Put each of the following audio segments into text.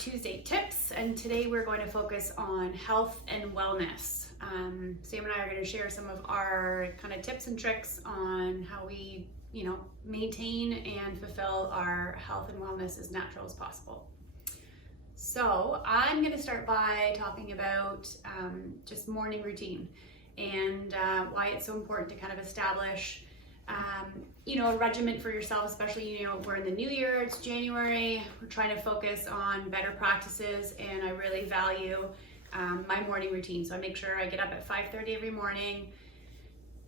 Tuesday tips, and today we're going to focus on health and wellness. Sam and I are going to share some of our kind of tips and tricks on how we, maintain and fulfill our health and wellness as natural as possible. So I'm going to start by talking about just morning routine and why it's so important to kind of establish a regiment for yourself, especially, we're in the new year, it's January, we're trying to focus on better practices, and I really value my morning routine. So I make sure I get up at 5:30 every morning.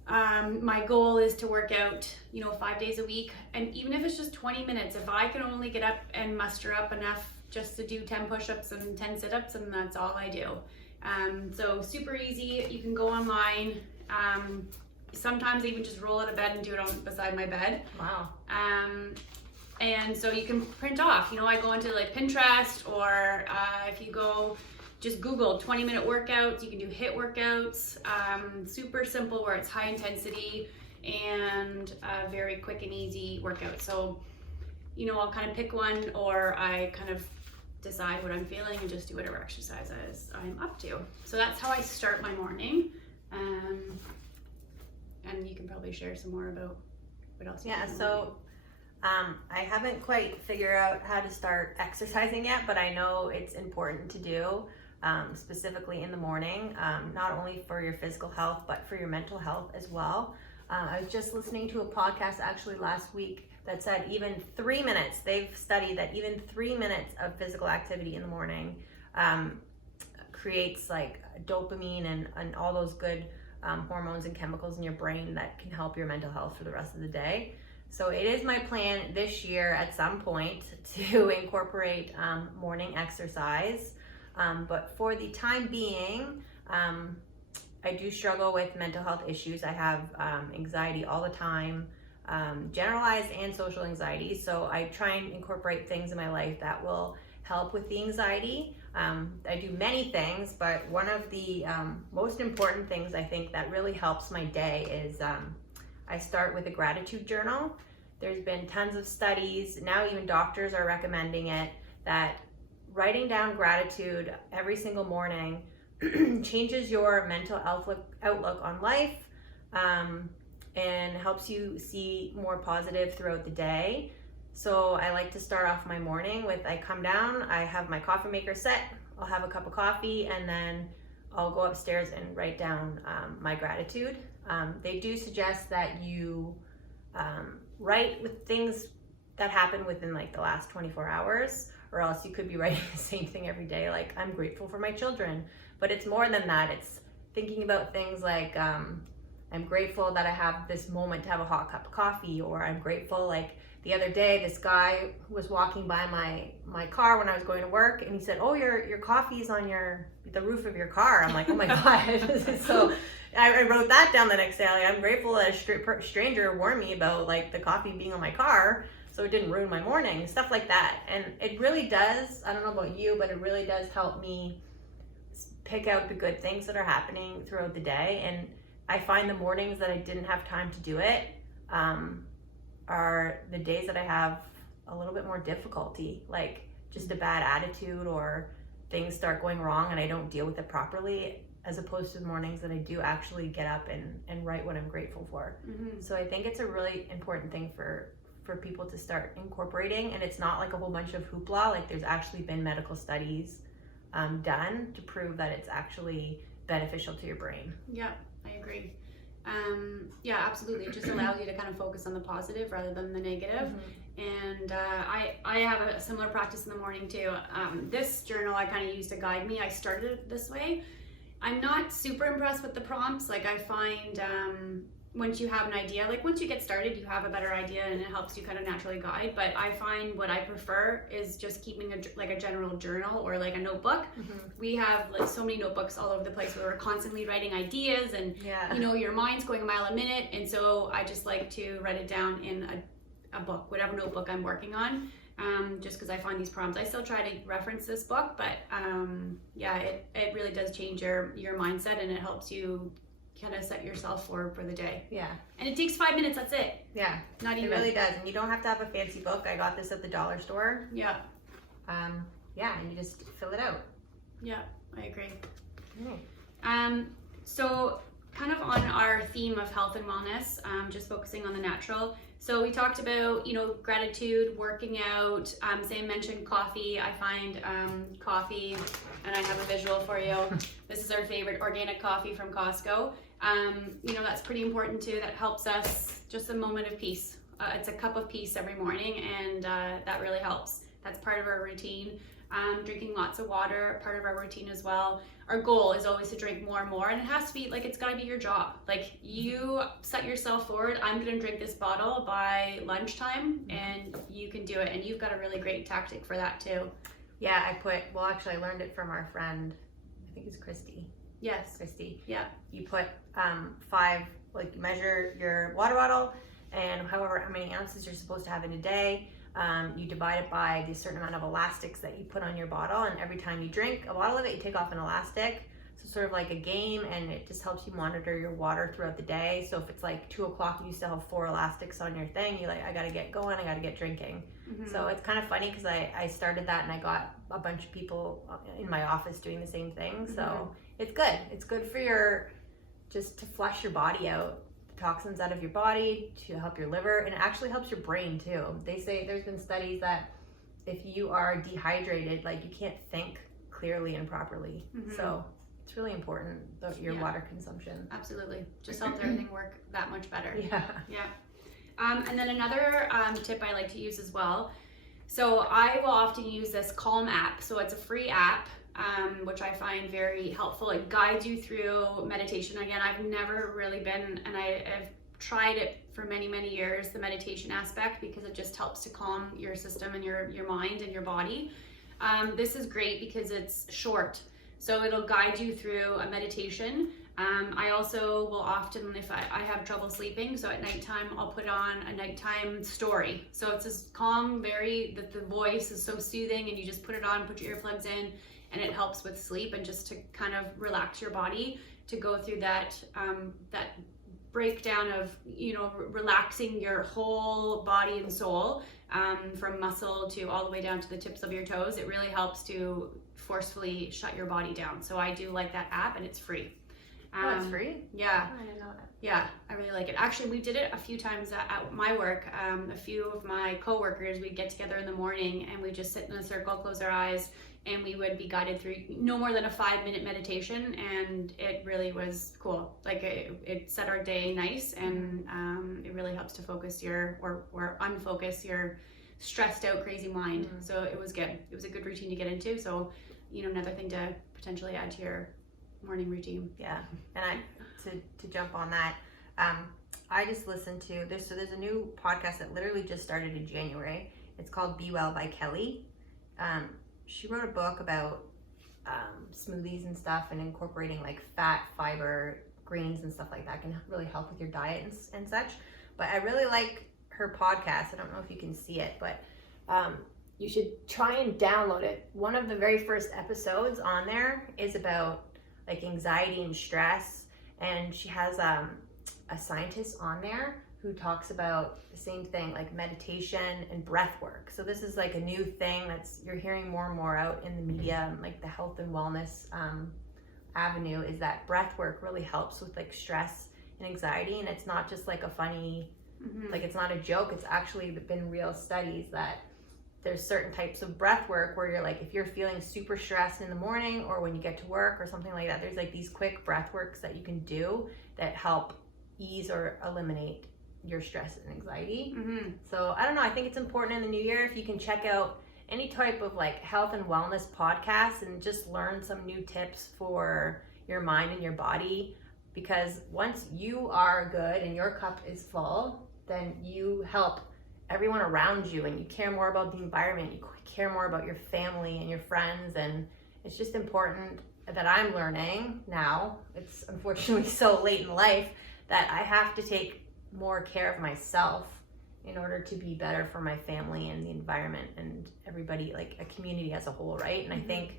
My goal is to work out, 5 days a week, and even if it's just 20 minutes, if I can only get up and muster up enough just to do 10 push-ups and 10 sit-ups, and that's all I do. So super easy, you can go online. Sometimes I even just roll out of bed and do it beside my bed. Wow. And so you can print off, I go into like Pinterest, or if you go just Google 20-minute workouts, you can do HIIT workouts, super simple where it's high intensity and very quick and easy workout. So, I'll kind of pick one, or I kind of decide what I'm feeling and just do whatever exercises I'm up to. So that's how I start my morning. And you can probably share some more about what else you do. Yeah, so I haven't quite figured out how to start exercising yet, but I know it's important to do, specifically in the morning, not only for your physical health, but for your mental health as well. I was just listening to a podcast actually last week that said even 3 minutes, they've studied that even 3 minutes of physical activity in the morning creates like dopamine and all those good hormones and chemicals in your brain that can help your mental health for the rest of the day. So it is my plan this year at some point to incorporate morning exercise. But for the time being, I do struggle with mental health issues. I have anxiety all the time, generalized and social anxiety. So I try and incorporate things in my life that will help with the anxiety. I do many things, but one of the most important things I think that really helps my day is I start with a gratitude journal. There's been tons of studies, now even doctors are recommending it, that writing down gratitude every single morning changes your mental outlook on life, and helps you see more positive throughout the day. So I like to start off my morning with, I come down, I have my coffee maker set, I'll have a cup of coffee, and then I'll go upstairs and write down my gratitude. They do suggest that you write with things that happen within like the last 24 hours, or else you could be writing the same thing every day, like I'm grateful for my children. But it's more than that. It's thinking about things like I'm grateful that I have this moment to have a hot cup of coffee, or I'm grateful, like the other day, this guy was walking by my car when I was going to work, and he said, "Oh, your coffee's on the roof of your car." I'm like, "Oh my God!" So I wrote that down the next day. Like, I'm grateful that a stranger warned me about like the coffee being on my car, so it didn't ruin my morning. Stuff like that, and it really does. I don't know about you, but it really does help me pick out the good things that are happening throughout the day. And I find the mornings that I didn't have time to do it are the days that I have a little bit more difficulty, like just a bad attitude, or things start going wrong and I don't deal with it properly, as opposed to the mornings that I do actually get up and write what I'm grateful for. Mm-hmm. So I think it's a really important thing for people to start incorporating, and it's not like a whole bunch of hoopla. Like there's actually been medical studies done to prove that it's actually beneficial to your brain. Yeah, I agree. Yeah, absolutely. It just allows you to kind of focus on the positive rather than the negative. Mm-hmm. And I have a similar practice in the morning too. This journal I kind of use to guide me. I started it this way. I'm not super impressed with the prompts. Like I find once you have an idea, like once you get started, you have a better idea and it helps you kind of naturally guide. But I find what I prefer is just keeping a general journal or like a notebook. Mm-hmm. We have like so many notebooks all over the place where we're constantly writing ideas, and your mind's going a mile a minute. And so I just like to write it down in a book, whatever notebook I'm working on. Just because I find these prompts, I still try to reference this book, but it really does change your mindset, and it helps you kind of set yourself forward for the day. Yeah. And it takes 5 minutes, that's it. Yeah. Not even. It really does. And you don't have to have a fancy book. I got this at the dollar store. Yeah. yeah, and you just fill it out. Yeah, I agree. Mm. So kind of on our theme of health and wellness, just focusing on the natural. So we talked about, gratitude, working out. Sam mentioned coffee. I find coffee, and I have a visual for you. This is our favorite organic coffee from Costco. That's pretty important too. That helps us, just a moment of peace. It's a cup of peace every morning, and that really helps. That's part of our routine. Drinking lots of water, part of our routine as well. Our goal is always to drink more and more, and it has to be it's got to be your job. Like, you set yourself forward, I'm gonna drink this bottle by lunchtime, and you can do it. And you've got a really great tactic for that too. Yeah, I learned it from our friend, I think it's Christy. Yes. Christy. Yeah. You put 5, you measure your water bottle and how many ounces you're supposed to have in a day. You divide it by the certain amount of elastics that you put on your bottle, and every time you drink a bottle of it, you take off an elastic. So sort of like a game, and it just helps you monitor your water throughout the day. So if it's 2 o'clock, you still have 4 elastics on your thing, you're like, I gotta get going, I gotta get drinking. Mm-hmm. So it's kind of funny because I started that, and I got a bunch of people in my office doing the same thing. So mm-hmm. It's good. It's good for just to flush your body out, toxins out of your body, to help your liver, and it actually helps your brain too. They say there's been studies that if you are dehydrated, you can't think clearly and properly. Mm-hmm. So it's really important, your water consumption. Absolutely. Just helps everything work that much better. Yeah. And then another tip I like to use as well. So I will often use this Calm app. So it's a free app, which I find very helpful. It guides you through meditation. Again, I've never really been, and I've tried it for many, many years, the meditation aspect, because it just helps to calm your system and your mind and your body. This is great because it's short. So it'll guide you through a meditation. I also will often, if I have trouble sleeping, so at nighttime, I'll put on a nighttime story. So it's this calm, that the voice is so soothing, and you just put it on, put your earplugs in, and it helps with sleep and just to kind of relax your body, to go through that breakdown of, relaxing your whole body and soul, from muscle to all the way down to the tips of your toes. It really helps to forcefully shut your body down. So I do like that app, and it's free. It's free? Yeah. I didn't know that. Yeah, I really like it. Actually, we did it a few times at my work. A few of my coworkers, we'd get together in the morning, and we'd just sit in a circle, close our eyes, and we would be guided through no more than a 5-minute meditation, and it really was cool. It set our day nice, and it really helps to focus or unfocus your stressed out, crazy mind. Mm-hmm. So it was good. It was a good routine to get into. So, another thing to potentially add to your morning routine. Yeah, and to jump on that, I just listened to this. So there's a new podcast that literally just started in January. It's called Be Well by Kelly. She wrote a book about smoothies and stuff, and incorporating fat, fiber, greens and stuff like that can really help with your diet and such. But I really like her podcast. I don't know if you can see it, but you should try and download it. One of the very first episodes on there is about anxiety and stress, and she has a scientist on there who talks about the same thing, meditation and breath work. So this is a new thing you're hearing more and more out in the media, and the health and wellness avenue, is that breath work really helps with stress and anxiety. And it's not just a funny, mm-hmm. It's not a joke. It's actually been real studies that there's certain types of breath work where you're if you're feeling super stressed in the morning, or when you get to work or something like that, there's these quick breath works that you can do that help ease or eliminate your stress and anxiety. Mm-hmm. So I don't know, I think it's important in the new year if you can check out any type of health and wellness podcast and just learn some new tips for your mind and your body, because once you are good and your cup is full, then you help everyone around you, and you care more about the environment, you care more about your family and your friends. And it's just important that I'm learning now, it's unfortunately so late in life, that I have to take more care of myself in order to be better for my family and the environment and everybody, a community as a whole, right? And mm-hmm. I think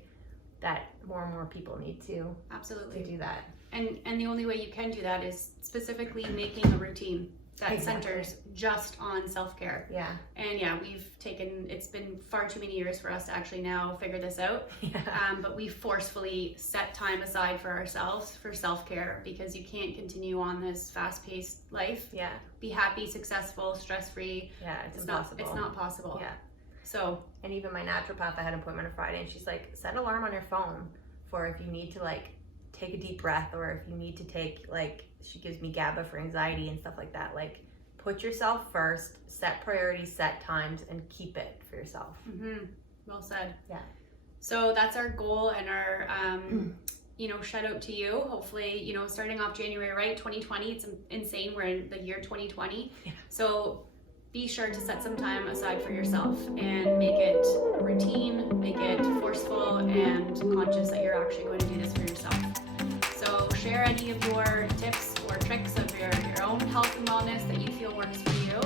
that more and more people need to absolutely do that. And the only way you can do that is specifically making a routine. that Exactly. centers just on self-care. Yeah. And yeah, it's been far too many years for us to actually now figure this out. Yeah. But we forcefully set time aside for ourselves for self-care, because you can't continue on this fast-paced life. Yeah. Be happy, successful, stress-free. Yeah. It's impossible. It's not possible. Yeah. So, and even my naturopath, I had an appointment on Friday, and she's like, set an alarm on your phone for if you need to like take a deep breath, or if you need to take, like, she gives me GABA for anxiety and stuff like that. Like, put yourself first, set priorities, set times, and keep it for yourself. Well said. Yeah. So that's our goal and our, shout out to you. Hopefully, starting off January, right? 2020, it's insane. We're in the year 2020. Yeah. So be sure to set some time aside for yourself and make it a routine, make it forceful and conscious that you're actually going to do this for yourself. So share any of your tips or tricks of your own health and wellness that you feel works for you.